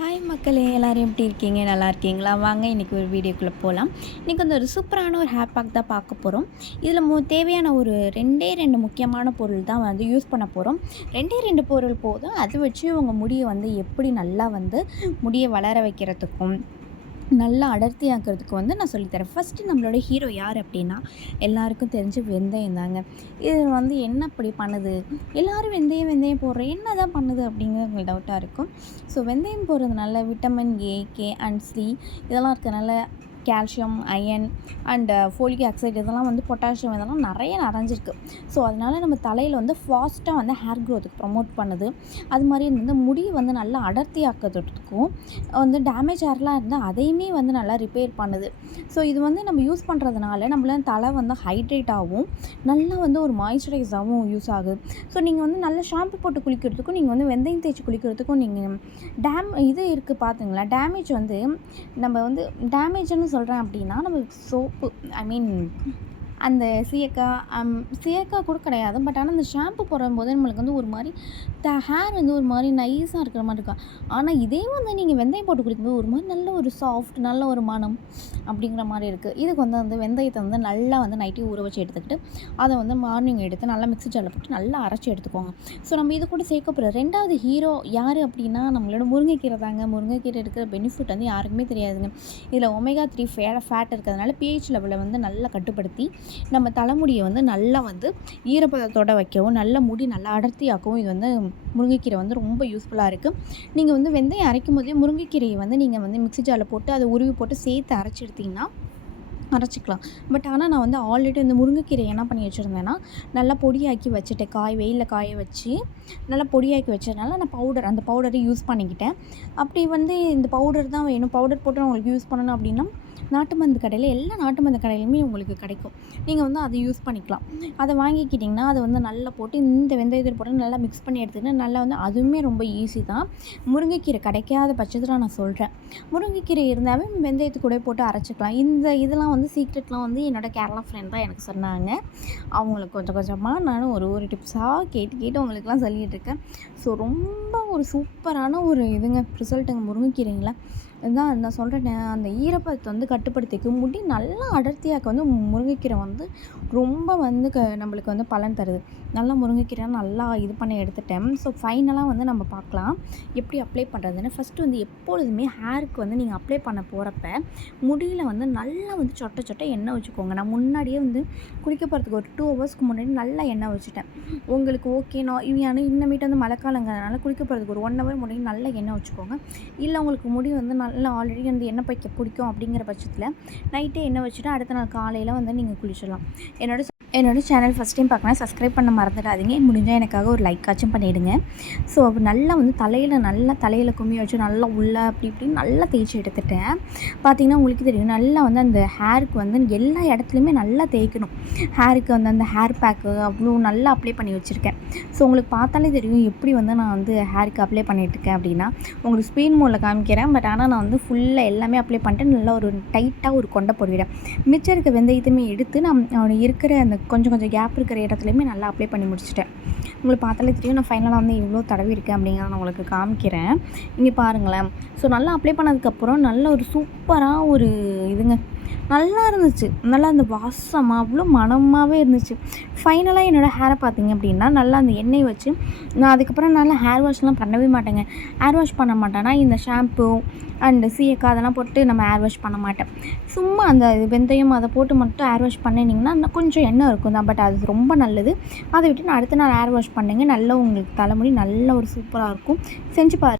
Hi மக்களே, எல்லோரும் எப்படி இருக்கீங்க? நல்லா இருக்கீங்களா? வாங்க இன்றைக்கி ஒரு வீடியோக்குள்ளே போகலாம். இன்றைக்கி வந்து ஒரு சூப்பரான ஒரு ஹேர் பேக் தான் பார்க்க போகிறோம். இதில் தேவையான ஒரு 2 முக்கியமான பொருள் தான் வந்து யூஸ் பண்ண போகிறோம். 2 பொருள் போதும். அது வச்சு உங்கள் முடியை வந்து எப்படி நல்லா வந்து முடியை வளர வைக்கிறதுக்கும் நல்லா அடர்த்தியாக்கிறதுக்கு வந்து நான் சொல்லித்தரேன். ஃபஸ்ட்டு நம்மளோட ஹீரோ யார் அப்படின்னா, எல்லாருக்கும் தெரிஞ்ச வெந்தயம் தாங்க. இது வந்து என்ன இப்படி பண்ணுது, எல்லோரும் வெந்தயம் வெந்தயம் போடுறோம், என்ன தான் பண்ணுது அப்படிங்கிற உங்களுக்கு டவுட்டாக இருக்கும். ஸோ வெந்தயம் போடுறதுனால vitamin A, K and C இதெல்லாம் இருக்கிறதுனால calcium, iron and folic oxide இதெல்லாம் வந்து பொட்டாசியம் இதெல்லாம் நிறைய நிறைஞ்சிருக்கு. ஸோ அதனால் நம்ம தலையில் வந்து ஃபாஸ்ட்டாக வந்து ஹேர் க்ரோத்துக்கு ப்ரமோட் பண்ணுது. அது மாதிரி வந்து முடியை வந்து நல்லா அடர்த்தியாக்கிறதுக்கும் வந்து டேமேஜ் ஹேர்லாம் இருந்தால் அதையுமே வந்து நல்லா ரிப்பேர் பண்ணுது. ஸோ இது வந்து நம்ம யூஸ் பண்ணுறதுனால நம்மள தலை வந்து ஹைட்ரேட்டாகவும் நல்லா வந்து ஒரு மாய்ஸ்சரைஸாகவும் யூஸ் ஆகுது. ஸோ நீங்கள் வந்து நல்லா ஷாம்பு போட்டு குளிக்கிறதுக்கும் நீங்கள் வந்து வெந்தயம் தேய்ச்சி குளிக்கிறதுக்கும் நீங்கள் இது இருக்குது பார்த்துங்களா. டேமேஜ் வந்து நம்ம வந்து டேமேஜ்னு சொல்கிறேன் அப்படின்னா, நம்ம சோப்பு அந்த சீயக்காய் கூட கிடையாது. பட் ஆனால் அந்த ஷாம்பு போடும்போது நம்மளுக்கு வந்து ஒரு மாதிரி ஹேர் வந்து ஒரு மாதிரி நைஸாக இருக்கிற மாதிரி இருக்கும். ஆனால் இதே வந்து நீங்கள் வெந்தயம் போட்டு குளிக்கும்போது ஒரு மாதிரி நல்ல ஒரு சாஃப்ட், நல்ல ஒரு மனம் அப்படிங்கிற மாதிரி இருக்குது. இதுக்கு வந்து அந்த வெந்தயத்தை வந்து நல்லா வந்து நைட்டே ஊற வச்சு எடுத்துக்கிட்டு அதை வந்து மார்னிங் எடுத்து நல்லா மிக்ஸி ஜாரில் போட்டு நல்லா அரைச்சி எடுத்துக்கோங்க. ஸோ நம்ம இது கூட சேர்க்க போகிற 2வது ஹீரோ யார் அப்படின்னா, நம்மளோட முருங்கைக்கீரை தாங்க. முருங்கைக்கீரை இருக்கிற பெனிஃபிட் வந்து யாருக்குமே தெரியாதுங்க. இதில் ஒமேகா 3 ஃபேட் இருக்கிறதுனால pH லெவலை வந்து நல்லா கட்டுப்படுத்தி நம்ம தலைமுடியை வந்து நல்லா வந்து ஈரப்பதத்தோடு வைக்கவும், நல்ல முடி நல்லா அடர்த்தியாக்கவும் இது வந்து முருங்கைக்கீரை வந்து ரொம்ப யூஸ்ஃபுல்லாக இருக்குது. நீங்கள் வந்து வெந்தயம் அரைக்கும் போதே முருங்கைக்கீரையை வந்து நீங்கள் வந்து மிக்ஸி ஜாரில் போட்டு அதை உருவி போட்டு சேர்த்து அரைச்சி எடுத்திங்கன்னா அரைச்சிக்கலாம். பட் ஆனால் நான் வந்து ஆல்ரெடி வந்து முருங்கைக்கீரை என்ன பண்ணி வச்சுருந்தேன்னா, நல்லா பொடியாக்கி வச்சுட்டேன். வெயிலில் காய வச்சு நல்லா பொடியாக்கி வச்சதுனால நான் அந்த பவுடரை யூஸ் பண்ணிக்கிட்டேன். அப்படி வந்து இந்த பவுடர் தான் வேணும், பவுடர் போட்டு உங்களுக்கு யூஸ் பண்ணணும் அப்படின்னா நாட்டு மருந்து கடையில் எல்லா நாட்டு மருந்து கடையிலுமே உங்களுக்கு கிடைக்கும். நீங்கள் வந்து அதை யூஸ் பண்ணிக்கலாம். அதை வாங்கிக்கிட்டிங்கன்னா அதை வந்து நல்லா போட்டு இந்த வெந்தயத்தில் போட்டு நல்லா மிக்ஸ் பண்ணி எடுத்துக்கிட்டு நல்லா வந்து அதுவுமே ரொம்ப ஈஸி தான். முருங்கைக்கீரை கிடைக்காத பட்சத்தில் நான் சொல்கிறேன், முருங்கைக்கீரை இருந்தாவே வெந்தயத்து கூட போட்டு அரைச்சிக்கலாம். இதெல்லாம் வந்து சீக்ரெட்லாம் வந்து என்னோடய கேரளா ஃப்ரெண்ட் தான் எனக்கு சொன்னாங்க. அவங்களுக்கு கொஞ்சம் கொஞ்சமாக நானும் ஒரு டிப்ஸாக கேட்டு அவங்களுக்குலாம் சொல்லிகிட்ருக்கேன். ஸோ ரொம்ப ஒரு சூப்பரான ஒரு ரிசல்ட்டுங்க முருங்கைக்கீரைங்கள. இதுதான் நான் சொல்கிறேன். அந்த ஈரப்பதத்தை வந்து கட்டுப்படுத்திக்கும், முடி நல்லா அடர்த்தியாக்க வந்து முருங்கைக்கீரை வந்து ரொம்ப வந்து நம்மளுக்கு வந்து பலன் தருது. நல்லா முருங்கைக்கீரை நல்லா இது பண்ணி எடுத்துட்டேன். ஸோ ஃபைனலாக வந்து நம்ம பார்க்கலாம் எப்படி அப்ளை பண்ணுறதுன்னு. ஃபஸ்ட்டு வந்து எப்பொழுதுமே ஹேருக்கு வந்து நீங்கள் அப்ளை பண்ண போகிறப்ப முடியில் வந்து நல்லா வந்து சொட்ட எண்ணெய் வச்சுக்கோங்க. நான் முன்னாடியே வந்து குளிக்க போகிறதுக்கு ஒரு 2 ஹவர்ஸ்க்கு முன்னாடி நல்லா எண்ணெய் வச்சுட்டேன். உங்களுக்கு ஓகே நான் இன்னமேட்டு வந்து மழைக்காலங்கிறதுனால குளிக்க போகிறதுக்கு ஒரு 1 ஹவர் முன்னாடி நல்லா எண்ணெய் வச்சுக்கோங்க. இல்லை உங்களுக்கு முடி வந்து நல்லா ஆல்ரெடி வந்து எண்ணெய் வைக்க பிடிக்கும் அப்படிங்கிற பட்சத்தில் நைட்டே எண்ணெய் வச்சுட்டு அடுத்த நாள் காலையில் வந்து நீங்கள் குளிச்சிடலாம். என்னோடய சேனல் ஃபஸ்ட் டைம் பார்க்கணும், சப்ஸ்கிரைப் பண்ண மறந்துடாதீங்க. முடிஞ்சால் எனக்காக ஒரு லைக் ஆச்சும் பண்ணிவிடுங்க. ஸோ நல்லா வந்து தலையில் கும்மி வச்சு நல்லா உள்ளே அப்படி இப்படின்னு நல்லா தேய்ச்சி எடுத்துட்டேன். பார்த்திங்கன்னா உங்களுக்கு தெரியும், நல்லா வந்து அந்த ஹேருக்கு வந்து எல்லா இடத்துலையுமே நல்லா தேய்க்கணும். ஹேருக்கு வந்து அந்த ஹேர் பேக்கு அவ்வளோ நல்லா அப்ளை பண்ணி வச்சுருக்கேன். ஸோ உங்களுக்கு பார்த்தாலே தெரியும் எப்படி வந்து நான் வந்து ஹேருக்கு அப்ளை பண்ணிகிட்ருக்கேன் அப்படின்னா. உங்களுக்கு ஸ்பீட் மோடில் காமிக்கிறேன். பட் ஆனால் நான் வந்து ஃபுல்லாக எல்லாமே அப்ளை பண்ணிட்டு நல்லா ஒரு டைட்டாக ஒரு கொண்டை போடுவிடேன். மிச்சம் இருக்க வெந்தயத்தையுமே எடுத்து நான் இருக்கிற அந்த கொஞ்சம் கேப் இருக்கிற இடத்துலையுமே நல்லா அப்ளை பண்ணி முடிச்சிட்டேன். உங்களுக்கு பார்த்தாலே தெரியும் நான் ஃபைனலாக வந்து இவ்வளோ தடவி இருக்கேன் அப்படிங்கிறத நான் உங்களுக்கு காமிக்கிறேன். இங்கே பாருங்களேன். ஸோ நல்லா அப்ளை பண்ணதுக்கப்புறம் நல்ல ஒரு சூப்பராக ஒரு நல்லா இருந்துச்சு. நல்லா அந்த வாசமாக அவ்வளோ மணமாகவே இருந்துச்சு. ஃபைனலாக என்னோடய ஹேரை பார்த்திங்க அப்படின்னா நல்லா அந்த எண்ணெய் வச்சு நான் அதுக்கப்புறம் நல்லா ஹேர் வாஷ்லாம் பண்ணவே மாட்டேங்க. ஹேர் வாஷ் பண்ண மாட்டேன்னா இந்த ஷாம்பு அண்டு சீயக்காய் அதெல்லாம் போட்டு நம்ம ஹேர் வாஷ் பண்ண மாட்டேன். சும்மா அந்த வெந்தயம் அதை போட்டு மட்டும் ஹேர் வாஷ் பண்ணிங்கன்னா கொஞ்சம் எண்ணெய் இருக்கும் தான். பட் அது ரொம்ப நல்லது. அதை விட்டு நான் அடுத்த நாள் ஹேர் வாஷ் பண்ணிங்க நல்லா உங்களுக்கு தலைமுடி நல்ல ஒரு சூப்பராக இருக்கும். செஞ்சு பாருங்கள்.